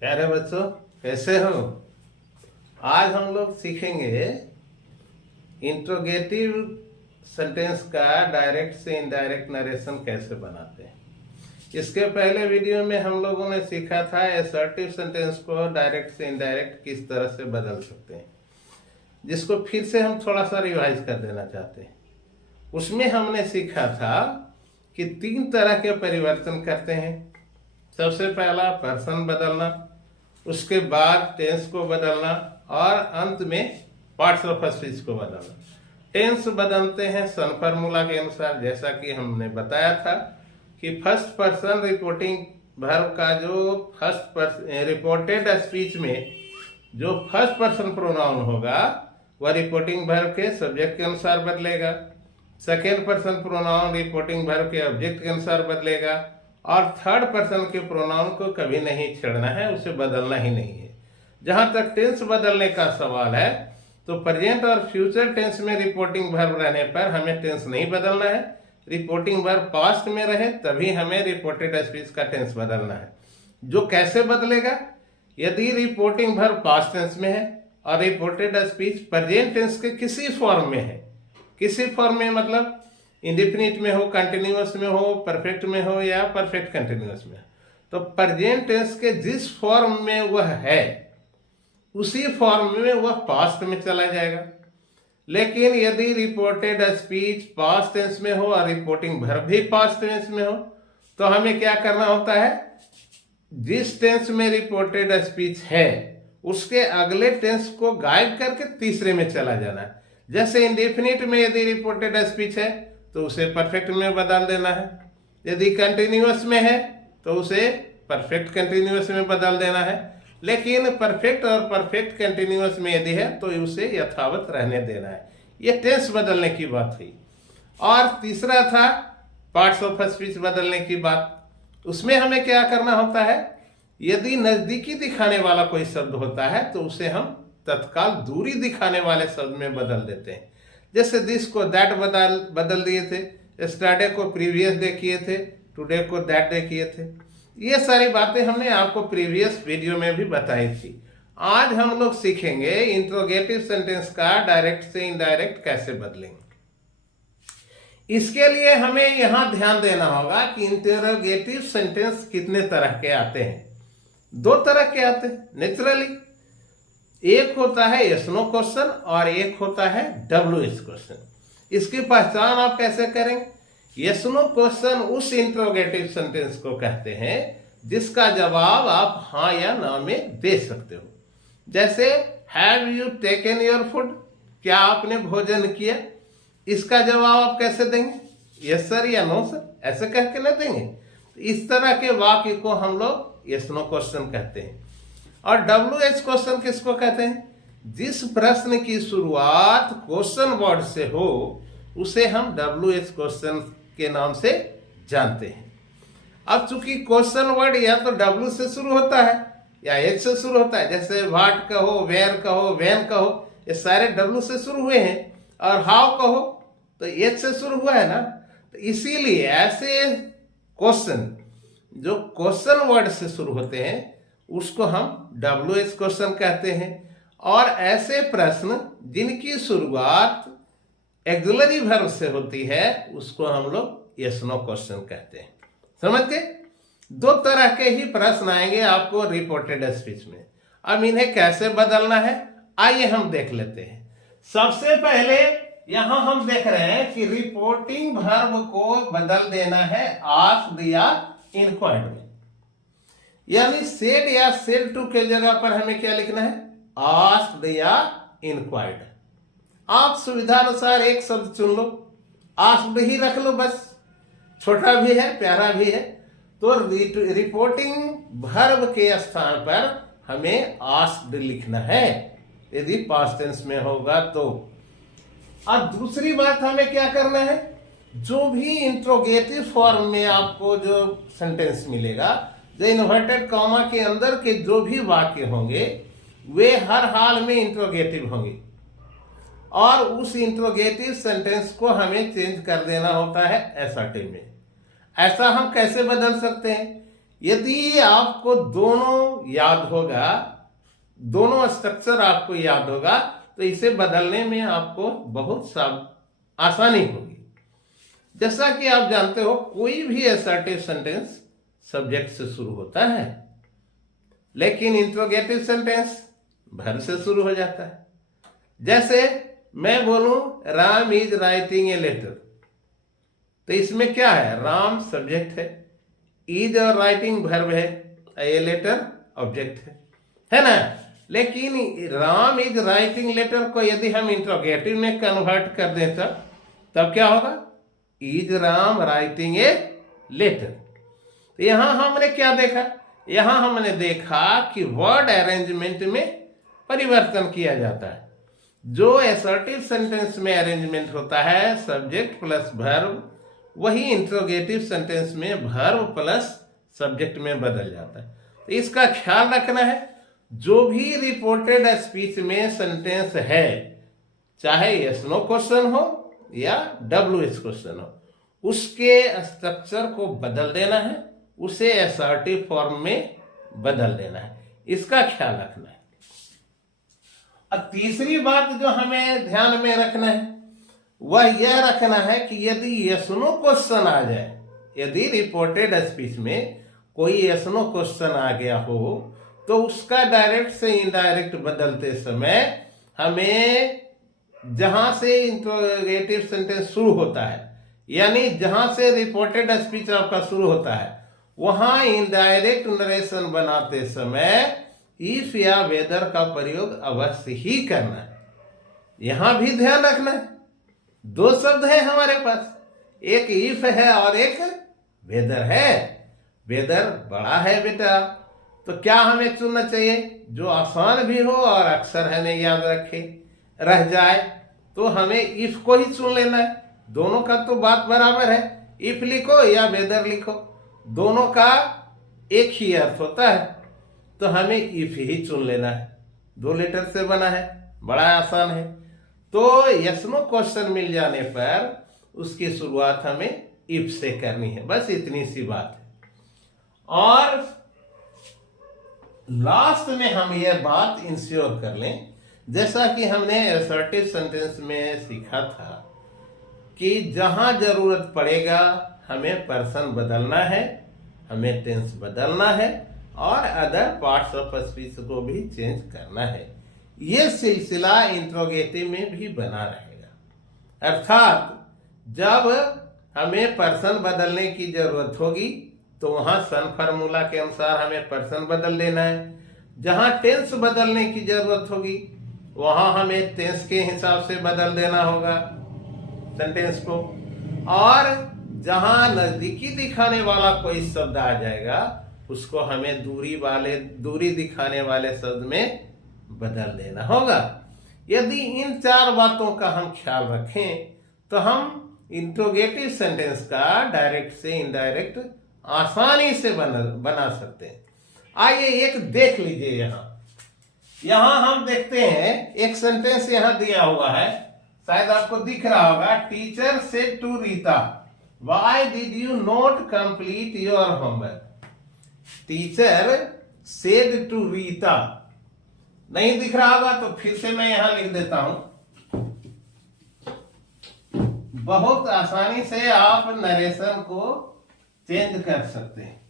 प्यारे बच्चों, कैसे हो? आज हम लोग सीखेंगे इंट्रोगेटिव सेंटेंस का डायरेक्ट से इनडायरेक्ट नरेशन कैसे बनाते हैं। इसके पहले वीडियो में हम लोगों ने सीखा था असर्टिव सेंटेंस को डायरेक्ट से इनडायरेक्ट किस तरह से बदल सकते हैं, जिसको फिर से हम थोड़ा सा रिवाइज कर देना चाहते हैं। उसमें हमने सीखा था कि 3 तरह के परिवर्तन करते हैं। सबसे पहला पर्सन बदलना, उसके बाद टेंस को बदलना और अंत में पार्ट्स ऑफ स्पीच को बदलना। टेंस बदलते हैं सन फार्मूला के अनुसार, जैसा कि हमने बताया था कि फर्स्ट पर्सन रिपोर्टिंग वर्ब का जो रिपोर्टेड स्पीच में जो फर्स्ट पर्सन प्रोनाउन होगा वह रिपोर्टिंग वर्ब के सब्जेक्ट के अनुसार बदलेगा। Second person pronoun reporting verb के ऑब्जेक्ट के अनुसार बदलेगा और थर्ड पर्सन के प्रोनाउन को कभी नहीं छेड़ना है, उसे बदलना ही नहीं है। जहां तक टेंस बदलने का सवाल है तो प्रेजेंट और फ्यूचर टेंस में रिपोर्टिंग वर्ब रहने पर हमें टेंस नहीं बदलना है। रिपोर्टिंग वर्ब पास्ट में रहे तभी हमें रिपोर्टेड स्पीच का टेंस बदलना है। जो कैसे बदलेगा? यदि रिपोर्टिंग वर्ब पास्ट टेंस में है और रिपोर्टेड स्पीच प्रेजेंट टेंस के किसी फॉर्म में है, किसी फॉर्म में मतलब इंडेफिनिट में हो, कंटिन्यूअस में हो, परफेक्ट में हो या परफेक्ट कंटिन्यूअस में, तो प्रेजेंट टेंस के जिस फॉर्म में वह है उसी फॉर्म में वह पास्ट में चला जाएगा। लेकिन यदि रिपोर्टेड स्पीच पास्ट टेंस में हो और रिपोर्टिंग वर्ब भी पास्ट टेंस में हो तो हमें क्या करना होता है? जिस टेंस में रिपोर्टेड स्पीच है उसके अगले टेंस को गायब करके तीसरे में चला जाना है। जैसे इंडेफिनिट में यदि रिपोर्टेड स्पीच है तो उसे परफेक्ट में बदल देना है, यदि कंटिन्यूअस में है तो उसे परफेक्ट कंटिन्यूअस में बदल देना है, लेकिन परफेक्ट और परफेक्ट कंटिन्यूअस में यदि है तो उसे यथावत रहने देना है। यह टेंस बदलने की बात हुई। और तीसरा था पार्ट्स ऑफ स्पीच बदलने की बात। उसमें हमें क्या करना होता है? यदि नजदीकी दिखाने वाला कोई शब्द होता है तो उसे हम तत्काल दूरी दिखाने वाले शब्द में बदल देते हैं। जैसे दिस को दैट बदल दिए थे, यस्टरडे को प्रीवियस डे किए थे, टुडे को दैट डे किए थे। ये सारी बातें हमने आपको प्रीवियस वीडियो में भी बताई थी। आज हम लोग सीखेंगे इंट्रोगेटिव सेंटेंस का डायरेक्ट से इनडायरेक्ट कैसे बदलेंगे। इसके लिए हमें यहां ध्यान देना होगा कि इंट्रोगेटिव सेंटेंस कितने तरह के आते हैं। 2 तरह के आते हैं नेचुरली। एक होता है यस नो क्वेश्चन और एक होता है WH क्वेश्चन। इसकी पहचान आप कैसे करेंगे? यस नो क्वेश्चन उस इंट्रोगेटिव सेंटेंस को कहते हैं जिसका जवाब आप हाँ या ना में दे सकते हो। जैसे have you taken your food, क्या आपने भोजन किया? इसका जवाब आप कैसे देंगे? यस सर या नो सर, ऐसे कह के ना देंगे। इस तरह के वाक्य को हम लोग यस नो क्वेश्चन कहते हैं। और WH क्वेश्चन किसको कहते हैं? जिस प्रश्न की शुरुआत क्वेश्चन वर्ड से हो उसे हम WH क्वेश्चन के नाम से जानते हैं। अब चूंकि क्वेश्चन वर्ड या तो W से शुरू होता है या H से शुरू होता है, जैसे व्हाट कहो, वेयर कहो, व्हेन कहो, ये सारे W से शुरू हुए हैं, और हाउ कहो तो H से शुरू हुआ है ना। तो इसीलिए ऐसे क्वेश्चन जो क्वेश्चन वर्ड से शुरू होते हैं उसको हम WH क्वेश्चन कहते हैं। और ऐसे प्रश्न जिनकी शुरुआत एक्सिलरी वर्ब से होती है उसको हम लोग यस नो क्वेश्चन कहते हैं। समझ गए? 2 तरह के ही प्रश्न आएंगे आपको रिपोर्टेड स्पीच में। अब इन्हें कैसे बदलना है आइए हम देख लेते हैं। सबसे पहले यहां हम देख रहे हैं कि रिपोर्टिंग वर्ब को बदल देना है आस्क्ड या इंक्वायर्ड में, यानी सेड या सेड टू के जगह पर हमें क्या लिखना है? आस्क्ड या इंक्वायर्ड। आप सुविधानुसार एक शब्द चुन लो, आस्क्ड ही रख लो, बस छोटा भी है प्यारा भी है। तो रिपोर्टिंग वर्ब के स्थान पर हमें आस्क्ड लिखना है यदि पास्ट टेंस में होगा तो। अब दूसरी बात हमें क्या करना है? जो भी इंट्रोगेटिव फॉर्म में आपको जो सेंटेंस मिलेगा, जो इन्वर्टेड कॉमा के अंदर के जो भी वाक्य होंगे वे हर हाल में इंट्रोगेटिव होंगे और उस इंट्रोगेटिव सेंटेंस को हमें चेंज कर देना होता है असर्टिव में। ऐसा हम कैसे बदल सकते हैं? यदि आपको दोनों याद होगा, दोनों स्ट्रक्चर आपको याद होगा, तो इसे बदलने में आपको बहुत आसानी होगी। जैसा कि आप जानते हो, कोई भी असर्टिव सेंटेंस सब्जेक्ट से शुरू होता है, लेकिन इंट्रोगेटिव सेंटेंस वर्ब से शुरू हो जाता है। जैसे मैं बोलूं Ram is writing a letter, तो इसमें क्या है, राम सब्जेक्ट है, इज और राइटिंग वर्ब है, ए लेटर ऑब्जेक्ट है ना। लेकिन राम इज राइटिंग लेटर को यदि हम इंट्रोगेटिव में कन्वर्ट कर दें तब क्या होगा, is Ram writing a letter. तो यहां हमने क्या देखा, यहां हमने देखा कि वर्ड अरेंजमेंट में परिवर्तन किया जाता है। जो असर्टिव सेंटेंस में अरेंजमेंट होता है सब्जेक्ट प्लस वर्ब, वही इंट्रोगेटिव सेंटेंस में वर्ब प्लस सब्जेक्ट में बदल जाता है। तो इसका ख्याल रखना है, जो भी रिपोर्टेड स्पीच में सेंटेंस है, चाहे यस नो क्वेश्चन हो या WH क्वेश्चन हो, उसके स्ट्रक्चर को बदल देना है, उसे असर्टिव फॉर्म में बदल देना है, इसका ख्याल रखना है। अब तीसरी बात जो हमें ध्यान में रखना है वह यह रखना है कि यदि यस नो क्वेश्चन आ जाए, यदि रिपोर्टेड स्पीच में कोई यस नो क्वेश्चन आ गया हो, तो उसका डायरेक्ट से इनडायरेक्ट बदलते समय हमें जहां से इंट्रोगेटिव सेंटेंस शुरू होता है, यानी जहां से रिपोर्टेड स्पीच आपका शुरू होता है, वहां इनडायरेक्ट नरेशन बनाते समय इफ या वेदर का प्रयोग अवश्य ही करना है। यहां भी ध्यान रखना है, दो शब्द है हमारे पास, एक इफ है और एक वेदर है। वेदर बड़ा है बेटा, तो क्या हमें चुनना चाहिए, जो आसान भी हो और अक्सर हमें याद रखे रह जाए, तो हमें इफ को ही चुन लेना है। दोनों का तो बात बराबर है, इफ लिखो या वेदर लिखो, दोनों का एक ही अर्थ होता है, तो हमें इफ ही चुन लेना है। 2 लेटर से बना है, बड़ा आसान है। तो यस नो क्वेश्चन मिल जाने पर उसकी शुरुआत हमें इफ से करनी है, बस इतनी सी बात है। और लास्ट में हम यह बात इंश्योर कर लें, जैसा कि हमने असर्टिव सेंटेंस में सीखा था कि जहां जरूरत पड़ेगा हमें पर्सन बदलना है, हमें टेंस बदलना है और अदर पार्ट्स ऑफ स्पीच को भी चेंज करना है। यह सिलसिला इंट्रोगेटिव में भी बना रहेगा। अर्थात जब हमें पर्सन बदलने की जरूरत होगी तो वहां सन फार्मूला के अनुसार हमें पर्सन बदल देना है। जहां टेंस बदलने की जरूरत होगी वहां हमें टेंस के हिसाब से बदल देना होगा सेंटेंस को। और जहां नजदीकी दिखाने वाला कोई शब्द आ जाएगा उसको हमें दूरी दिखाने वाले शब्द में बदल देना होगा। यदि इन 4 बातों का हम ख्याल रखें तो हम इंट्रोगेटिव सेंटेंस का डायरेक्ट से इनडायरेक्ट आसानी से बना सकते हैं। आइए एक देख लीजिए। यहां हम देखते हैं एक सेंटेंस यहां दिया हुआ है, शायद आपको दिख रहा होगा, teacher said to Rita why did you not complete your homework. Teacher said to Rita, नहीं दिख रहा होगा तो फिर से मैं यहां लिख देता हूं। बहुत आसानी से आप नरेशन को चेंज कर सकते हैं।